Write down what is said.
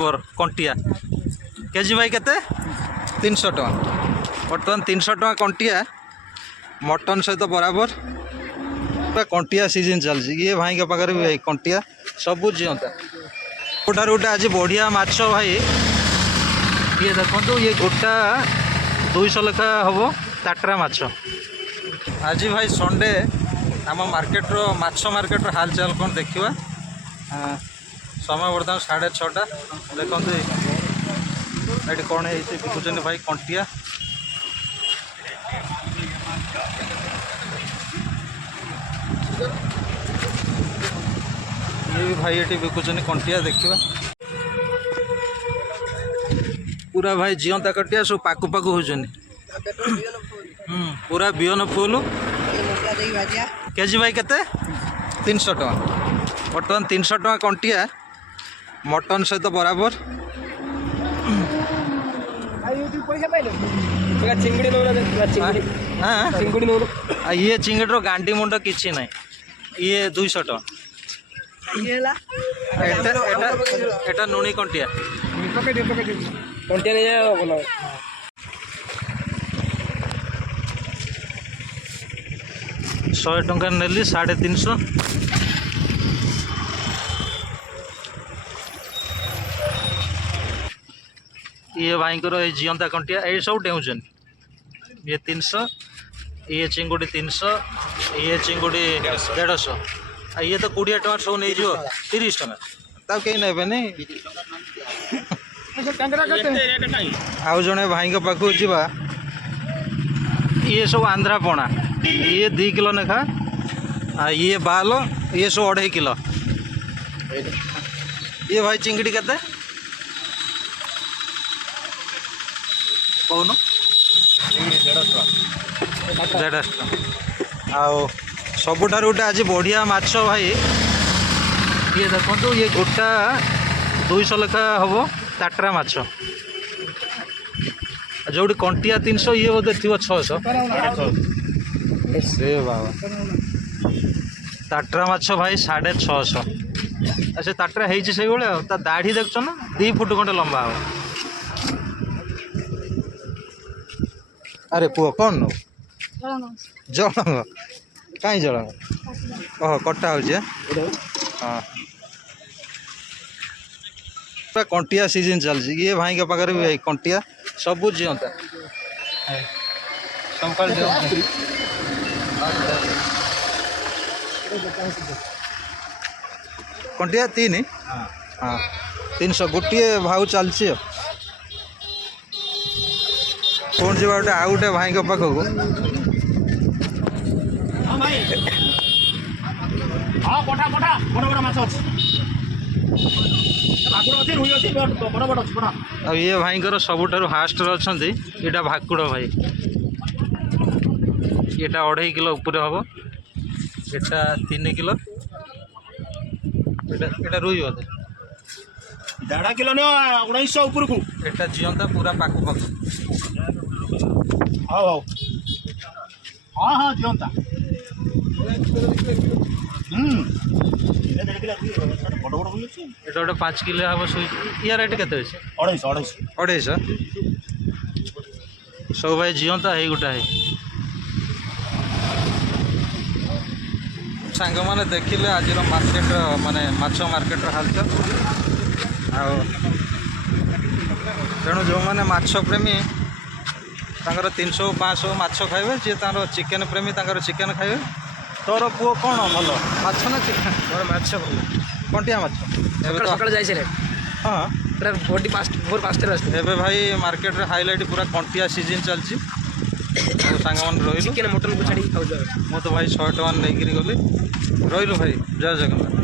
कंटिया KG भाई केते 300 टका बर्तमान 300 टका कंटिया मटन सहित बराबर पूरा कंटिया सीजन चलती ये भाई के पाखे भी भाई कंटिया सबू जीवता गोटार गोटे आज बढ़िया माछ भाई ये देखो ये गोटा 200 लेखा हम टाटरा माछ आज भाई संडे आम मार्केट रो माछ मार्केट रो हाल चाल कौन देखा समय बर्तमान 6:30 देखो ये कौन है बिकुचन भाई कंटिया ये भी भाई ये बिकुचन कंटिया देखा पूरा भाई जीवंता कटिया सब पाकु पाकु होचन पूरा बिहन फुल केजी भाई केते 300 टका बर्तमान 300 टका कंटिया मटन सहित बराबर ये चिंगड़ी गांडी मुंड कि ना ये 200 टका एटा नुणी कंटिया कंटिया नहीं 100 टंका नेली 350 ये भाई को जीवंता कंटिया ये सब डेउन ये 300 ये चिंगुड़ी 300 ये चिंगुड़ी 150 ये तो 20 टका सब नहीं 30 टका तब कहीं नेबे नहीं आउ जड़े भाई पाखु जा ये सब आंध्रा पणा ये 2 किलो नेखा ये बाल ये सब 2.5 किलो ये भाई चिंगड़ी केते कौन 150 आओ सबुठार गोटे आज बढ़िया माछ भाई ये देखो ये गोटा 200 लेखा हम टाटरा माछ जो कंटिया 300 ये बोधे थी 600 से बाबा टाटरा माछ भाई 650 से टाटरा है दाढ़ी देख ना 2 फुट खंडे लंबा हो अरे पुओ कौन नो जलंग कहीं जलंग ओह कटा हो हाँ पूरा कंटिया सीजन चलती ये भाई के पाखे भी भाई कंटिया सबू जीवता संकाल कंटिया 3 हाँ 300 गोटे भाव चलती कौन जी गोटे आउ गोटे भाई के पाखक ये भाई सबुठार हास्ट अच्छा यहाँ भाकुड़ भाई यहाँ 2.5 किलो ऊपर हम यहाँ 3 किलो यहाँ रुई बोधे 1.5 किलो 1900 ऊपर को एटा जीवंता पूरा पाकु पाकु हाँ हाँ हाँ जीवंता गोटे 5 किलो हम या रेट के 250 सब भाई जीवंता है गोटा है सांग मैंने देखिले आज मार्केट माने माछ मार्केट हालचाल तेणु जो मैंने माछ प्रेमी 300-500 माछ खाइबे जी तार चिकेन प्रेमी चिकेन खाइबे तोर पुओ कौन भल माछ ना चिकेन मोर माछ कंटिया माछ सकाळ जाइसे हाँ पूरा बॉडी 4-5 एबे भाई मार्केट रे हाईलाइट पूरा कंटिया सीजन चलची सांग मन रहिलु चिकेन मटन को छाड़ी खाउ मु तो भाई 100 टका नहीं गली रहिलु भाई जय जगन्नाथ।